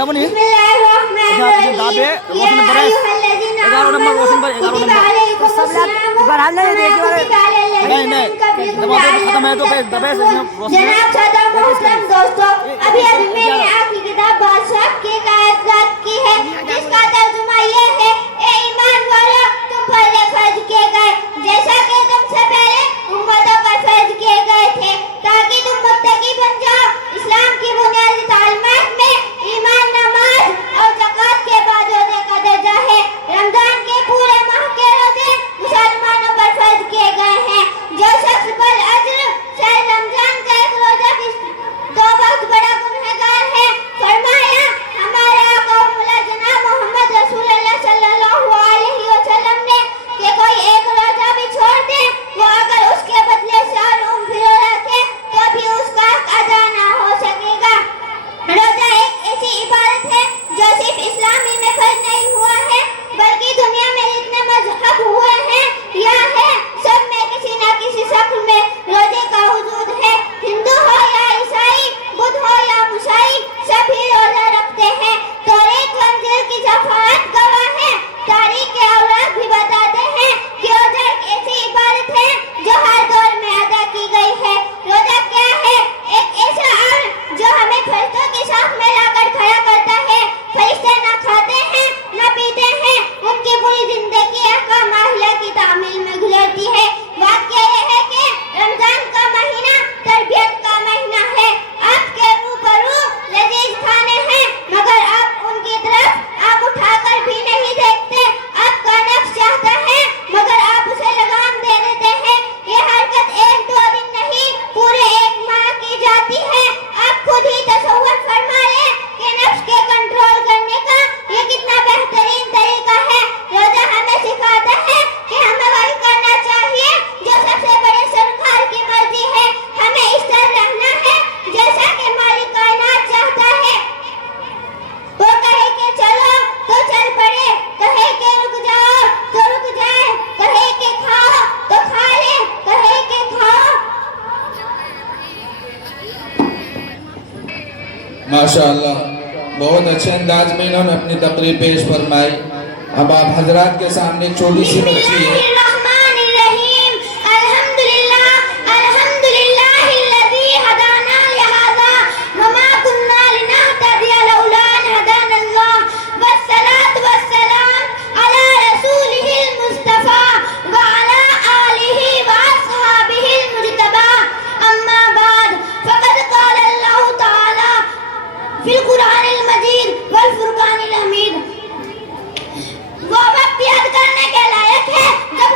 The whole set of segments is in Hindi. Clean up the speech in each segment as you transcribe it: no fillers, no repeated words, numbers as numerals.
kenapa nih? बिस्मिल्लाहिर्रहमानिर्रहीम। Ya, रोशन बरस 11 नंबर रोशन पर 11 नंबर सब बढ़ाना है देखिए वाले नहीं जब आप खत्म है तो फिर दबे से रोशन जनाब सदर मोहतरम दोस्तों, अभी मैंने आपकी किताब बादशाह की कायदात की है, जिसका तर्जुमा ये है, ए ईमान वालों, तुम पर फर्ज किए गए जैसा कि तुमसे पहले उम्मतों पर फर्ज किए गए थे, ताकि तुम मुत्तकी बन जाओ। इस्लाम की बुनियादी तालीमात में ईमान, नमाज और ज़कात के बाद रोज़े का दर्जा है। रमजान के पूरे माह के रोज़े मुसलमानों पर फर्ज किए गए हैं। जो शख्स पर अज्र शायद रमजान का एक रोज़ा भी दो वक्त बड़ा गुनहगार है। फरमाया हमारे आका मौला जनाब मोहम्मद रसूलुल्लाह सल्लल्लाहु अलैहि वसल्लम ने कि कोई एक रोज़ा भी छोड़ दे, वो अगर उसके बदले साल उम्र रखे तो भी उसका अदा ना हो सकेगा। रोज़ा एक ऐसी इबादत है जो सिर्फ इस्लामी में फर्ज नहीं हुआ है, बल्कि दुनिया में जितने मज़हब हुए हैं या है, सब में किसी न किसी शक्ल में रोजे का वजूद है। हिंदू हो या ईसाई, बुद्ध हो या मुसाई, सभी रोजा रखते हैं। तौरात व इंजील की शफाअत गवाह है। तारीख के औराक भी बताते हैं कि रोजा एक ऐसी इबादत है जो हर दौर में अदा की गई है। रोजा क्या है? एक ऐसा अमल जो हमें फरिश्तों की साथ में लाकर खड़ा करता है। फरिश्ते न खाते हैं न पीते हैं, उनकी पूरी जिंदगी अहकाम अहला की तामील में गुजरती है। वाक़या यह है कि रमजान का महीना तरबियत का महीना है। आपके रूबरू लजीज खाने हैं, मगर आप उनकी तरफ आँख उठाकर भी नहीं देखते। आपका नफ्स चाहता है, मगर आप उसे लगाम दे देते हैं। ये हरकत एक दो दिन नहीं, पूरे एक माह की जाती है। आप खुद ही तसव्वुर फरमा लें कि नफ्स के कंट्रोल करने का ये कितना बेहतरीन तरीका है। रोजा हमें सिखाता है कि हमें वही करना चाहिए जो सबसे बड़े सरकार की मर्जी है। हमें इस तरह रहना है जैसा कि मालिक कायनात चाहता है। वो कहे कि चलो तो चल पड़े, कहे कि रुक जाओ तो रुक जाए, कहे कि खाओ तो खा ले, कहे कि खाओ। माशाअल्लाह, बहुत अच्छे अंदाज में इन्होंने अपनी तकरीर पेश फरमाई। अब आप हजरात के सामने एक छोटी सी बच्ची है। बिस्मिल्लाहिर्रहमानिर्रहीम। अल्हम्दुलिल्लाह, अल्हम्दुलिल्लाहिल्लज़ी हदाना लिहाज़ा व मा कुन्ना लिनहतदिया लौला अन हदानल्लाह। वस्सलातु वस्सलाम अला रसूलिहिल मुस्तफा व अला आलिहि व अस्हाबिहिल मुज्तबा। अम्मा बाद, फ़क़द क़ाल अल्लाहु तआला फिल कुरानिल मजीद वल फुरकानिल हमीद। वो वक्त याद करने के लायक है जब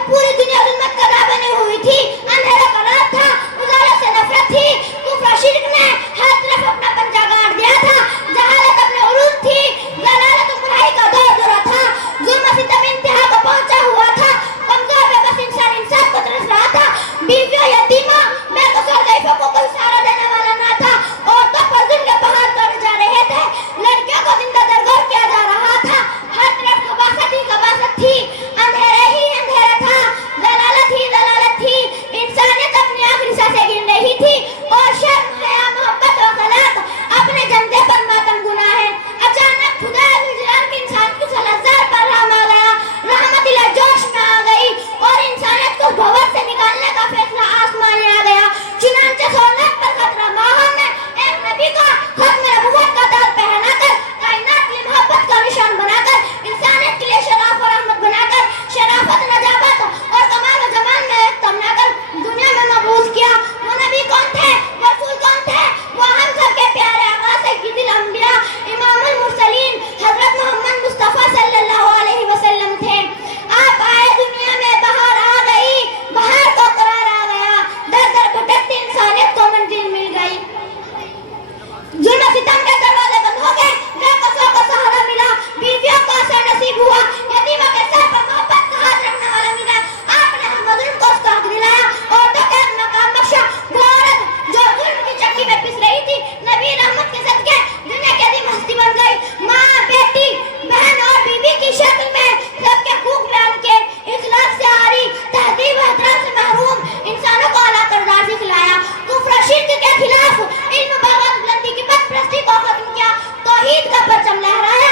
तौहीद का परचम लहराए